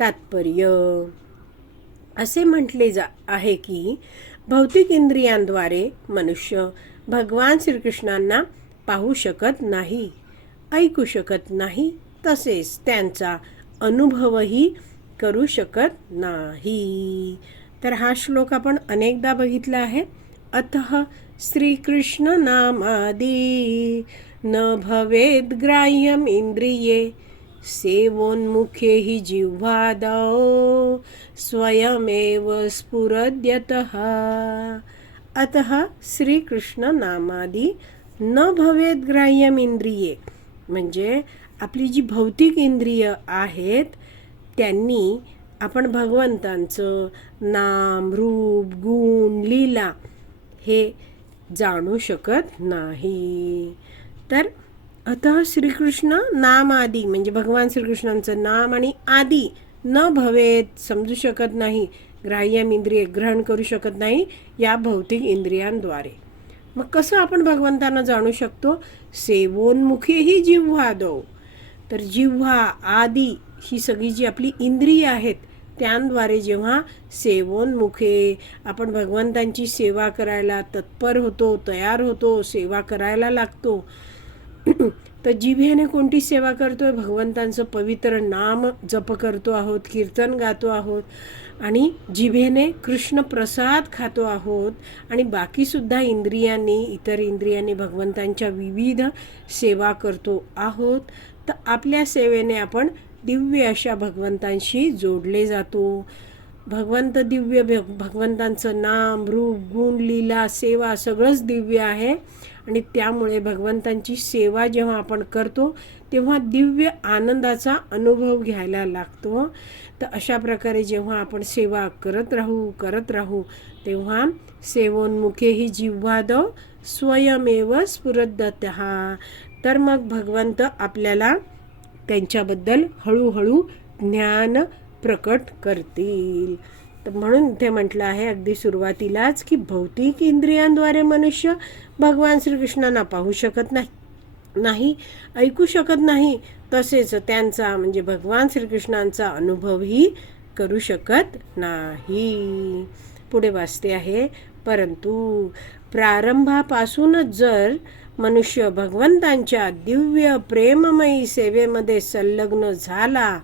तात्पर्य. असे म्हटले जा आहे की भौतिक इंद्रियांद्वारे मनुष्य भगवान श्रीकृष्णांना पाहू शकत नाही ऐकू शकत नाही तसेच त्यांचा अनुभवही करू शकत नाही. तर हा श्लोक आपण अनेकदा बघितला आहे. अतः श्रीकृष्ण नामादी न भवेद ग्राह्यम इंद्रिये सेवोन्मुखे हि जिह्वादौ स्वयमेव स्फुरद्यतः। अतः श्रीकृष्ण नामादी न भवेत ग्राह्यम इंद्रिये म्हणजे आपली जी भौतिक इंद्रिय आहेत त्यांनी आपण भगवंतांचं नाम रूप गुण लीला हे जाणू शकत नाही. तर अतः श्रीकृष्ण नाम आदी म्हणजे भगवान श्रीकृष्णांचं नाम आणि आदी न भवेत समजू शकत नाही ग्राह्यम इंद्रिय ग्रहण करू शकत नाही या भौतिक इंद्रियांद्वारे. मग कसं आपण भगवंतांना जाणू शकतो? सेवोन्मुखीही जिव्हा दो. तर जिव्हा आदी ही सगळी जी आपली इंद्रिय आहेत त्यांद्वारे जेव्हा सेवोन्मुखे आपण भगवंतांची सेवा करायला तत्पर होतो तयार होतो सेवा करायला लागतो तर जिभेने कोणती सेवा करतो आहे भगवंतांचं पवित्र नाम जप करतो आहोत कीर्तन गातो आहोत आणि जिभेने कृष्ण प्रसाद खातो आहोत आणि बाकीसुद्धा इंद्रियांनी इतर इंद्रियांनी भगवंतांच्या विविध सेवा करतो आहोत. तर आपल्या सेवेने आपण दिव्य अशा भगवंतांशी जोडले जातो. भगवंत दिव्य भगवंतांचं नाम रूप गुण लीला सेवा सगळंच दिव्य आहे. आणि त्यामुळे भगवंतांची सेवा जेव्हा आपण करतो तेव्हा दिव्य आनंदाचा अनुभव घ्यायला लागतो. तर अशा प्रकारे जेव्हा आपण सेवा करत राहू करत राहू तेव्हा सेवोन्मुखे ही स्वयमेव स्फुरदत तर मग भगवंत आपल्याला त्यांच्याबद्दल हळूहळू ज्ञान प्रकट करतील. तर म्हणून इथे म्हटलं आहे अगदी सुरुवातीलाच की भौतिक इंद्रियांद्वारे मनुष्य भगवान श्रीकृष्णांना पाहू शकत नाही. नाही ऐकू शकत नाही तसेच त्यांचा म्हणजे भगवान श्रीकृष्णांचा अनुभवही करू शकत नाही. पुढे वाचते आहे परंतु प्रारंभापासूनच जर मनुष्य भगवंतांच्या दिव्य प्रेममयी सेवेमध्ये संलग्न झाला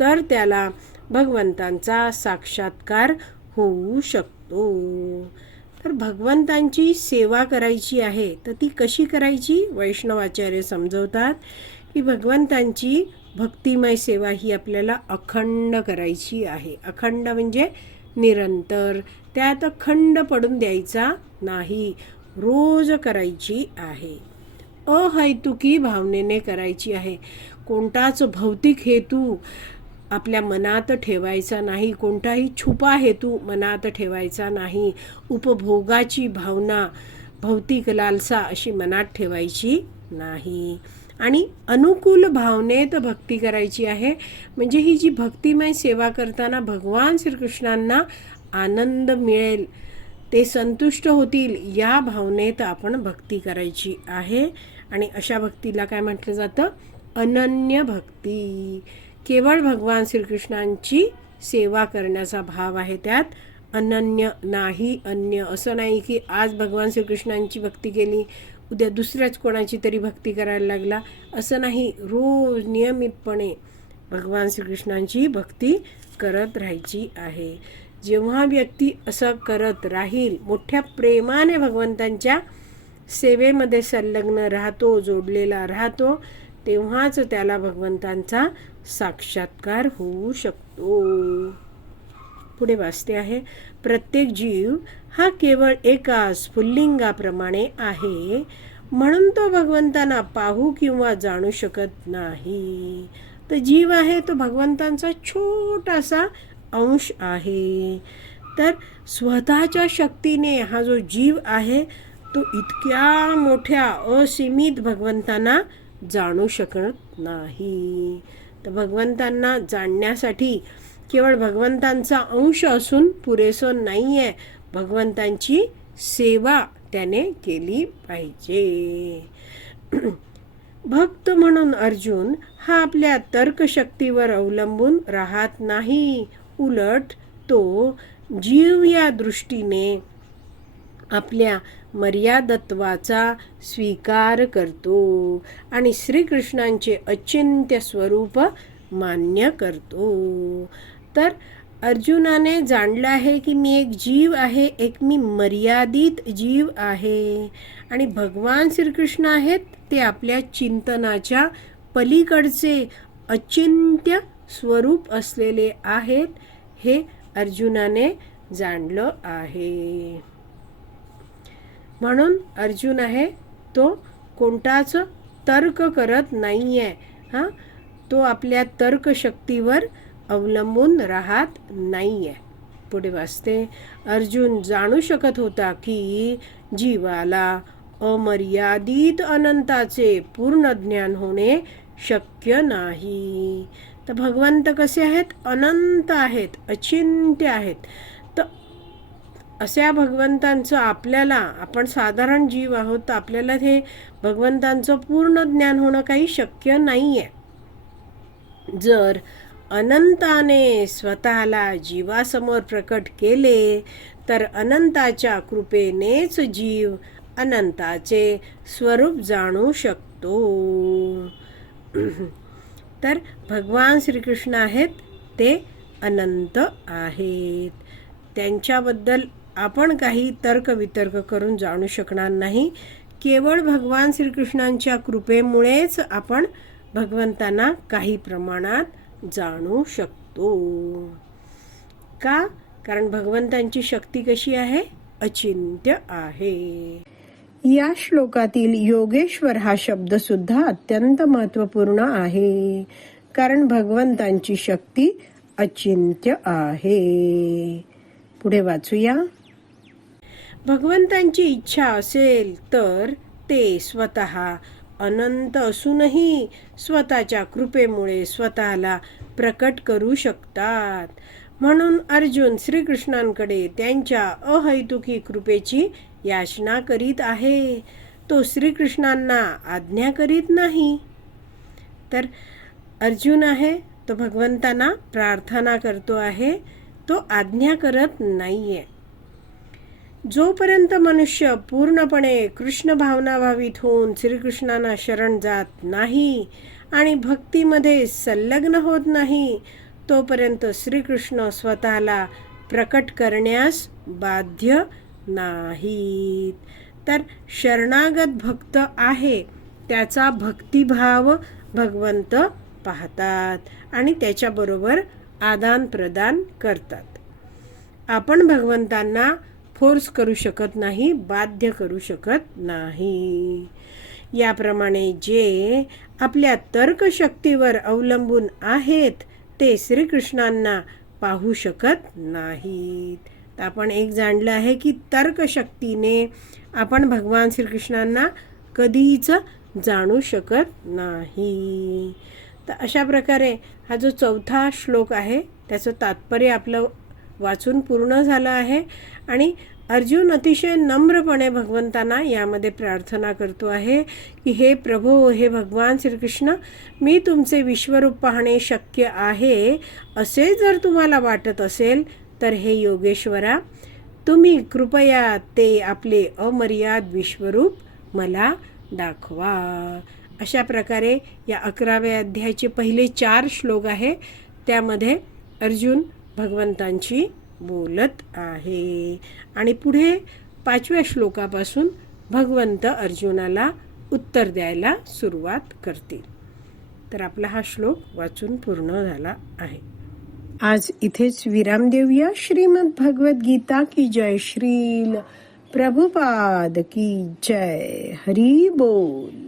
तर त्याला भगवंतांचा साक्षात्कार होऊ शकतो. तर भगवंतांची सेवा करायची आहे तर ती कशी करायची? वैष्णवाचार्य समजवतात की भगवंतांची भक्तिमय सेवा ही आपल्याला अखंड करायची आहे. अखंड म्हणजे निरंतर त्यात खंड पडून द्यायचा नाही रोज करायची आहे. अहैतुकी भावनेने करायची आहे. कोणताच भौतिक हेतू आपल्या मनात ठेवायचा नाही. कोणताही छुपा हेतू मनात ठेवायचा नाही. उपभोगाची भावना भौतिक लालसा अशी मनात ठेवायची नाही. आणि अनुकूल भावनेत भक्ती करायची आहे. म्हणजे ही जी भक्तिमय सेवा करताना भगवान श्रीकृष्णांना आनंद मिळेल ते संतुष्ट होतील या भावनेत आपण भक्ती करायची आहे. आणि अशा भक्तीला काय म्हटलं जातं? अनन्य भक्ती. केवळ भगवान श्रीकृष्णांची सेवा करण्याचा भाव आहे त्यात अनन्य नाही अन्य असं नाही की आज भगवान श्रीकृष्णांची भक्ती केली उद्या दुसऱ्याच कोणाची तरी भक्ती करायला लागला असं नाही. रोज नियमितपणे भगवान श्रीकृष्णांची भक्ती करत राहायची आहे. जेव्हा व्यक्ती असं करत राहील मोठ्या प्रेमाने भगवंतांच्या सेवेमध्ये संलग्न राहतो जोडलेला राहतो तेव्हाच त्याला भगवंतांचा साक्षात्कार होऊ शकतो. पुढे वाचते आहे प्रत्येक जीव हा केवळ एका स्फुल्लिंगाप्रमाणे आहे म्हणून तो भगवंतांना पाहू किंवा जाणू शकत नाही. तर जीव आहे तो भगवंतांचा छोटासा अंश आहे. तर स्वतःच्या शक्तीने हा जो जीव आहे तो इतक्या मोठ्या असीमित भगवंतांना जाणू शकत नाही. तर भगवंतांना जाणण्यासाठी केवळ भगवंतांचा अंश असून पुरेसं नाही आहे भगवंतांची सेवा त्याने केली पाहिजे. भक्त म्हणून अर्जुन हा आपल्या तर्कशक्तीवर अवलंबून राहत नाही. उलट तो जीव या दृष्टीने आपल्या मर्यादत्वाचा स्वीकार करतो आणि श्रीकृष्णांचे अचिंत्य स्वरूप मान्य करतो. तर अर्जुनाने जाणलं आहे की मी एक जीव आहे एक मी मर्यादित जीव आहे आणि भगवान श्रीकृष्ण आहेत ते आपल्या चिंतनाच्या पलीकडचे अचिंत्य स्वरूप असलेले आहेत हे अर्जुनाने जाणलं आहे. म्हणून अर्जुन आहे तो कोणताच तर्क करत नाही आहे हां? तो आपल्या तर्कशक्तीवर अवलंबून राहत नाही आहे पुढे वाचते. अर्जुन जाणू शकत होता की जीवाला अमर्यादित अनंताचे पूर्ण ज्ञान होणे शक्य नाही. तर भगवंत कसे आहेत? अनंत आहेत अचिंत्य आहेत. तर अशा भगवंतांचं आपल्याला आपण साधारण जीव आहोत तर आपल्याला हे भगवंतांचं पूर्ण ज्ञान होणं काही शक्य नाही आहे जर अनंताने स्वतःला जीवासमोर प्रकट केले तर अनंताच्या कृपेनेच जीव अनंताचे स्वरूप जाणू शकतो. तर भगवान श्रीकृष्ण आहेत ते अनंत आहेत. त्यांच्याबद्दल आपण काही तर्कवितर्क करून जाणू शकणार नाही. केवळ भगवान श्रीकृष्णांच्या कृपेमुळेच आपण भगवंतांना काही प्रमाणात जाणू शकतो. का? कारण भगवंतांची शक्ती कशी आहे? अचिंत्य आहे. या श्लोकातील योगेश्वर हा शब्द सुद्धा अत्यंत महत्त्वपूर्ण आहे. कारण भगवंतांची शक्ती अचिंत्य आहे. पुढे वाचूया. भगवंतांची इच्छा असेल तर ते स्वतः अनंत असूनही स्वतःच्या कृपेमुळे स्वतःला प्रकट करू शकतात. म्हणून अर्जुन श्रीकृष्णांकडे त्यांच्या अहैतुकी कृपेची याचना करीत आहे. तो श्रीकृष्णांना आज्ञा करीत नाही. तर अर्जुन आहे तो भगवंतांना प्रार्थना करतो आहे तो आज्ञा करत नाही आहे जोपर्यंत मनुष्य पूर्णपणे कृष्ण भावना भावित होऊन श्रीकृष्णांना शरण जात नाही आणि भक्तीमध्ये संलग्न होत नाही तोपर्यंत श्रीकृष्ण स्वतःला प्रकट करण्यास बाध्य नाहीत. तर शरणागत भक्त आहे त्याचा भक्तिभाव भगवंत पाहतात आणि त्याच्याबरोबर आदान प्रदान करतात. आपण भगवंतांना फोर्स करू शकत नाही बाध्य करू शकत नाही. याप्रमाणे जे आपल्या तर्कशक्तीवर अवलंबून आहेत ते श्रीकृष्णांना पाहू शकत नाहीत. तर आपण एक जाणलं आहे की तर्कशक्तीने आपण भगवान श्रीकृष्णांना कधीच जाणू शकत नाही. तर अशा प्रकारे हा जो चौथा श्लोक आहे त्याचं तात्पर्य आपलं वाचून पूर्ण झालं आहे. आणि अर्जुन अतिशय नम्रपणे भगवंतांना यामध्ये प्रार्थना करतो आहे की हे प्रभो हे भगवान श्रीकृष्ण मी तुमचे विश्वरूप पाहणे शक्य आहे. असे जर तुम्हाला वाटत असेल तर हे योगेश्वरा तुम्ही कृपया ते आपले अमर्याद विश्वरूप मला दाखवा. अशा प्रकारे या अकराव्या अध्यायाचे पहिले चार श्लोक आहे. त्यामध्ये अर्जुन भगवंतांची बोलत आहे. आणि पुढे पाचव्या श्लोकापासून भगवंत अर्जुनाला उत्तर द्यायला सुरुवात करतील. तर आपला हा श्लोक वाचून पूर्ण झाला आहे. आज इथेच विराम देऊया श्रीमद भगवत गीता की जय श्रील. प्रभुपाद की जय. हरी बोल.